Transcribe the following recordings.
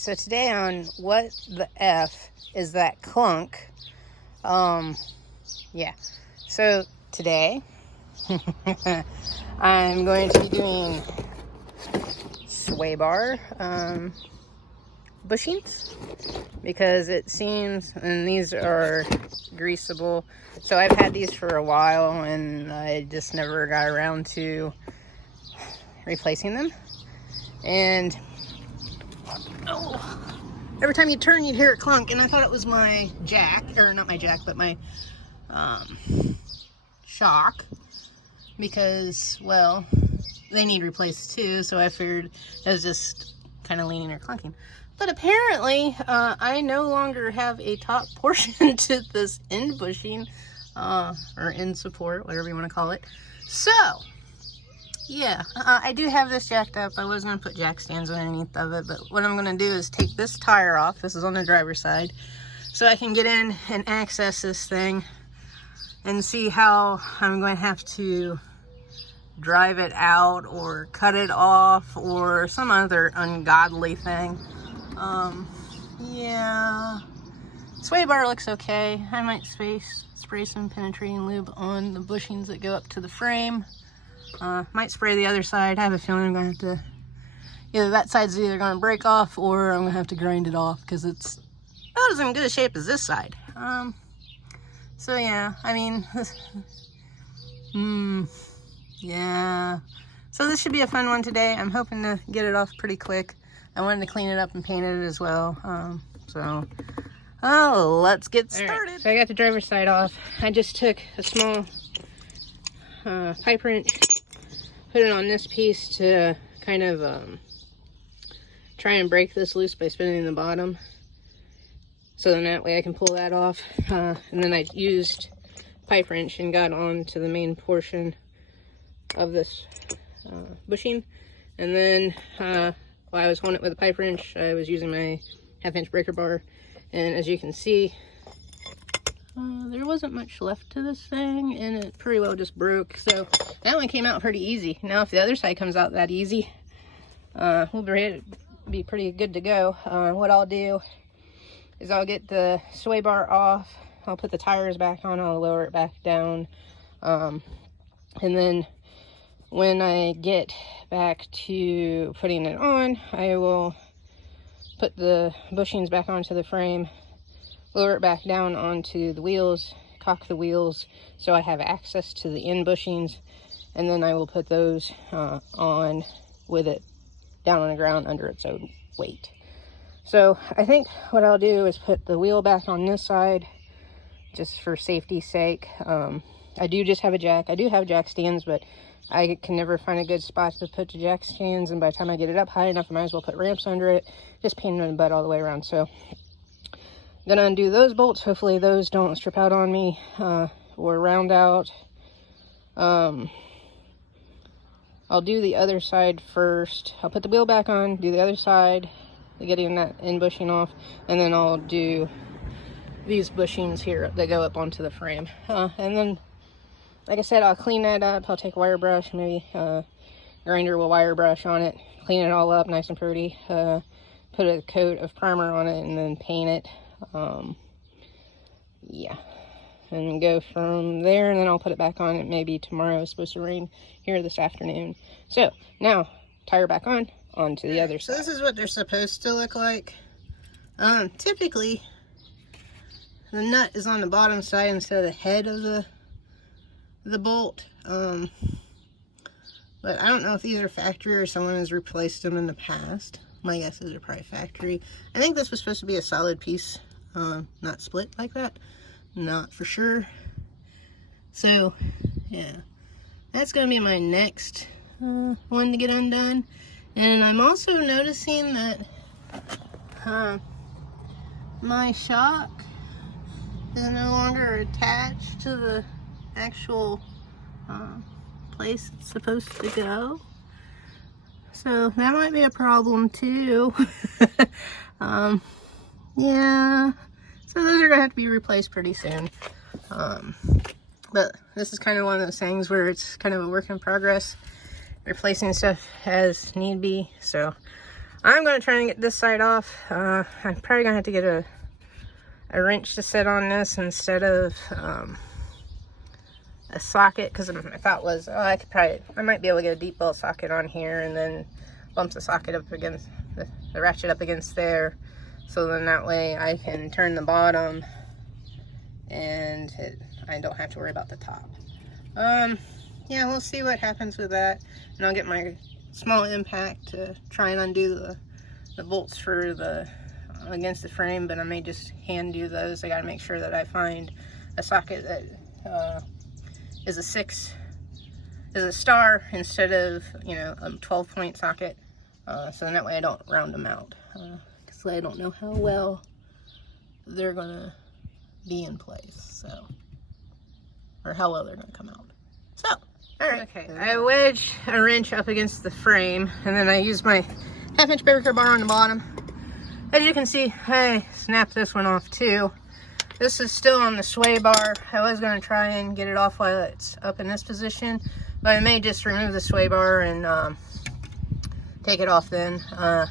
so today on What the F is that clunk? Yeah. So today, I'm going to be doing sway bar bushings because it seems, and these are greasable. So I've had these for a while and I just never got around to replacing them. And every time you turn, you'd hear it clunk, and I thought it was my jack, or not my jack, but my shock, because, well, they need replaced too, so I figured it was just kind of leaning or clunking. But apparently, I no longer have a top portion to this end bushing, or end support, whatever you want to call it. So, yeah, I do have this jacked up. I was going to put jack stands underneath of it, but what I'm going to do is take this tire off. This is on the driver's side, so I can get in and access this thing and see how I'm going to have to drive it out or cut it off or some other ungodly thing. Yeah, sway bar looks okay. I might spray some penetrating lube on the bushings that go up to the frame. Might spray the other side. I have a feeling I'm going to have to, either that side's either going to break off or I'm going to have to grind it off because it's not as in good a shape as this side. So yeah, I mean, yeah. So this should be a fun one today. I'm hoping to get it off pretty quick. I wanted to clean it up and paint it as well. Let's get started. Right, so I got the driver's side off. I just took a small pipe wrench, put it on this piece to kind of try and break this loose by spinning the bottom, so then that way I can pull that off. And then I used pipe wrench and got on to the main portion of this bushing, and then while I was holding it with a pipe wrench, I was using my 1/2-inch breaker bar, and as you can see, there wasn't much left to this thing, and it pretty well just broke. So that one came out pretty easy. Now if the other side comes out that easy, we'll be pretty good to go. What I'll do is I'll get the sway bar off, I'll put the tires back on, I'll lower it back down, and then when I get back to putting it on, I will put the bushings back onto the frame, lower it back down onto the wheels, cock the wheels so I have access to the end bushings, and then I will put those on with it down on the ground under its own weight. So I think what I'll do is put the wheel back on this side just for safety's sake. I do just have a jack. I do have jack stands, but I can never find a good spot to put the jack stands, and by the time I get it up high enough, I might as well put ramps under it, just paint it in the butt all the way around. So gonna undo those bolts. Hopefully those don't strip out on me or round out. I'll do the other side first. I'll put the wheel back on, do the other side, getting that end bushing off, and then I'll do these bushings here that go up onto the frame. And then, like I said, I'll clean that up. I'll take a wire brush, maybe grinder with wire brush on it, clean it all up nice and pretty, put a coat of primer on it, and then paint it. Yeah, and go from there, and then I'll put it back on. It maybe tomorrow. It's supposed to rain here this afternoon. So now tire back on, onto the other side. So this is what they're supposed to look like. Typically the nut is on the bottom side instead of the head of the bolt. But I don't know if these are factory or someone has replaced them in the past. My guess is they're probably factory. I think this was supposed to be a solid piece, not split like that. Not for sure. So yeah, that's gonna be my next one to get undone. And I'm also noticing that my shock is no longer attached to the actual place it's supposed to go. So that might be a problem too. Yeah, so those are gonna have to be replaced pretty soon. But this is kind of one of those things where it's kind of a work in progress, replacing stuff as need be. So I'm going to try and get this side off. I'm probably going to have to get a wrench to set on this instead of a socket, because my thought was, oh, I might be able to get a deep well socket on here and then bump the socket up against the ratchet up against there, so then that way I can turn the bottom and I don't have to worry about the top. Yeah, we'll see what happens with that, and I'll get my small impact to try and undo the bolts for against the frame, but I may just hand do those. I got to make sure that I find a socket that is a star instead of, you know, a 12-point socket, so then that way I don't round them out, because I don't know how well they're gonna be in place, or how well they're gonna come out. So, all right. Okay, I wedge a wrench up against the frame, and then I use my 1/2-inch breaker bar on the bottom. As you can see, I snapped this one off too. This is still on the sway bar. I was going to try and get it off while it's up in this position, but I may just remove the sway bar and take it off then. I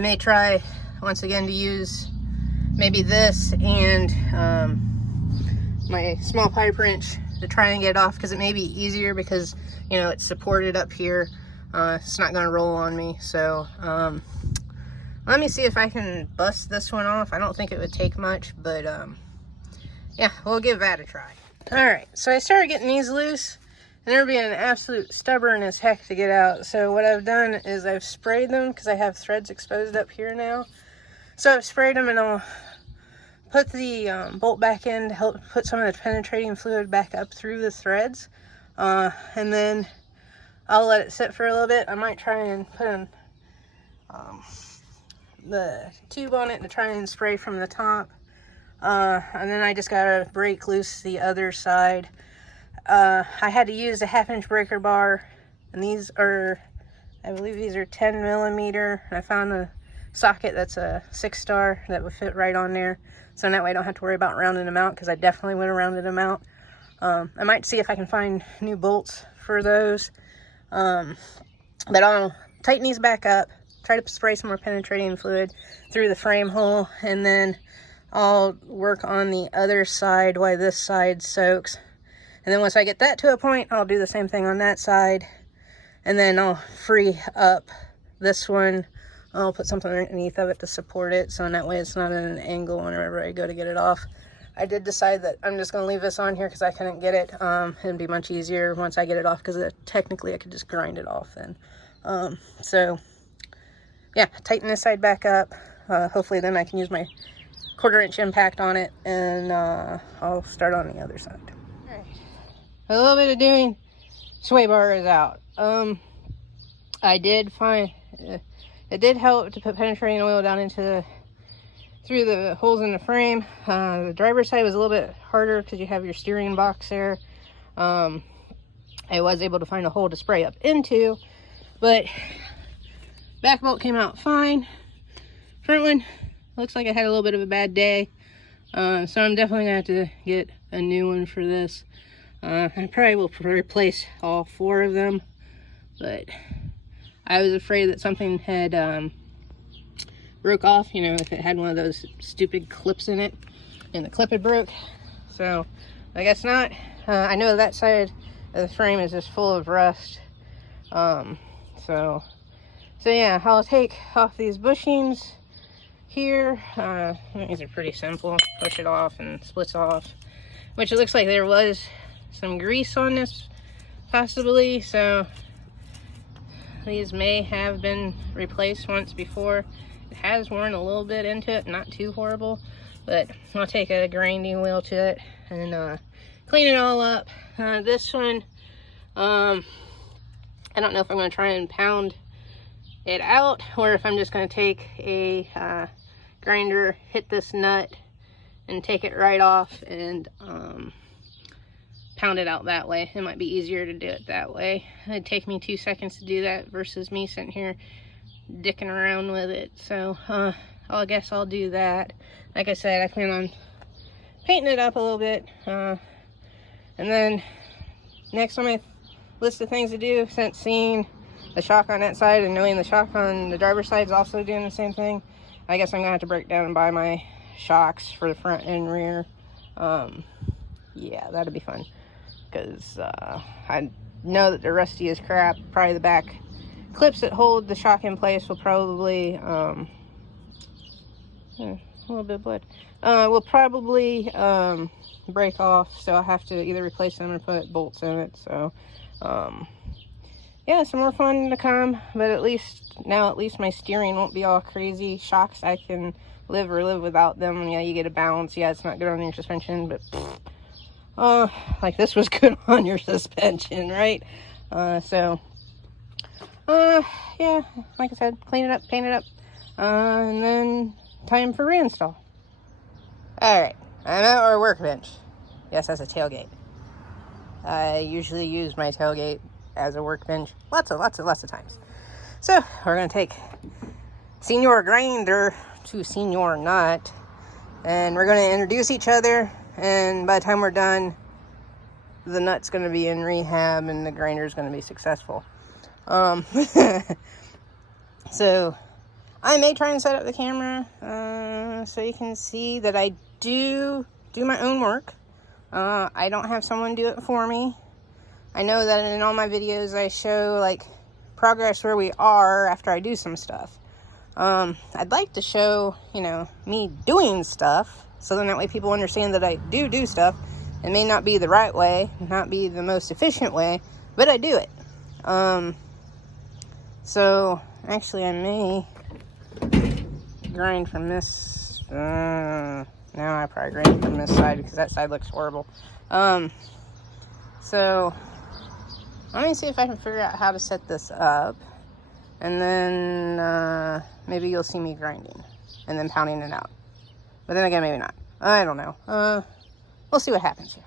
may try once again to use maybe this and my small pipe wrench to try and get it off, because it may be easier because, you know, it's supported up here. It's not going to roll on me. So let me see if I can bust this one off. I don't think it would take much, but yeah, we'll give that a try. All right, so I started getting these loose, and they're being an absolute stubborn as heck to get out. So what I've done is I've sprayed them, because I have threads exposed up here now. So I've sprayed them, and I'll put the bolt back in to help put some of the penetrating fluid back up through the threads, and then I'll let it sit for a little bit. I might try and put in the tube on it to try and spray from the top, and then I just gotta break loose the other side. I had to use a 1/2-inch breaker bar, and these are, I believe these are 10 millimeter. I found a socket that's a 6-star that would fit right on there, so that way I don't have to worry about rounding them out, because I definitely would have rounded them out. I might see if I can find new bolts for those, but I'll tighten these back up, try to spray some more penetrating fluid through the frame hole, and then I'll work on the other side while this side soaks. And then once I get that to a point, I'll do the same thing on that side, and then I'll free up this one. I'll put something underneath of it to support it, so in that way it's not at an angle whenever I go to get it off. I did decide that I'm just going to leave this on here because I couldn't get it. It'd be much easier once I get it off, because technically I could just grind it off then. So yeah, tighten this side back up. Hopefully then I can use my 1/4-inch impact on it, and I'll start on the other side. All right, a little bit of doing. Sway bar is out. I did find it did help to put penetrating oil down through the holes in the frame. The driver's side was a little bit harder because you have your steering box there. I was able to find a hole to spray up into, but back bolt came out fine. Front one looks like I had a little bit of a bad day, so I'm definitely gonna have to get a new one for this. I probably will replace all 4 of them, but I was afraid that something had broke off, you know, if it had one of those stupid clips in it and the clip had broke. So I guess not. I know that side of the frame is just full of rust. So yeah, I'll take off these bushings here. These are pretty simple. Push it off and splits off, which it looks like there was some grease on this possibly, so these may have been replaced once before. It has worn a little bit into it, not too horrible, but I'll take a grinding wheel to it and clean it all up. This one, I don't know if I'm going to try and pound it out, or if I'm just going to take a grinder, hit this nut, and take it right off and pound it out that way. It might be easier to do it that way. It'd take me 2 seconds to do that versus me sitting here dicking around with it. So I guess I'll do that. Like I said, I plan on painting it up a little bit, and then next on my list of things to do, since seeing the shock on that side and knowing the shock on the driver's side is also doing the same thing, I guess I'm gonna have to break down and buy my shocks for the front and rear. Yeah, that'll be fun, because I know that they're rusty as crap. Probably the back clips that hold the shock in place will probably a little bit of blood will probably break off, so I have to either replace them or put bolts in it. So yeah, some more fun to come, but at least my steering won't be all crazy. Shocks, I can live without them. Yeah, you get a balance. Yeah, it's not good on your suspension, but like this was good on your suspension, right? Yeah, like I said, clean it up, paint it up, and then time for reinstall. Alright, I'm at our workbench. Yes, that's a tailgate. I usually use my tailgate as a workbench lots of times. So, we're going to take Senior Grinder to Senior Nut, and we're going to introduce each other, and by the time we're done, the nut's going to be in rehab and the grinder's going to be successful. So I may try and set up the camera so you can see that I do my own work. I don't have someone do it for me. I know that in all my videos I show like progress where we are after I do some stuff. I'd like to show, you know, me doing stuff, so then that way people understand that I do stuff. It may not be the right way, not be the most efficient way, but I do it. So actually I may grind from this, now I probably grind from this side because that side looks horrible. So let me see if I can figure out how to set this up, and then maybe you'll see me grinding and then pounding it out. But then again, maybe not. I don't know. We'll see what happens here.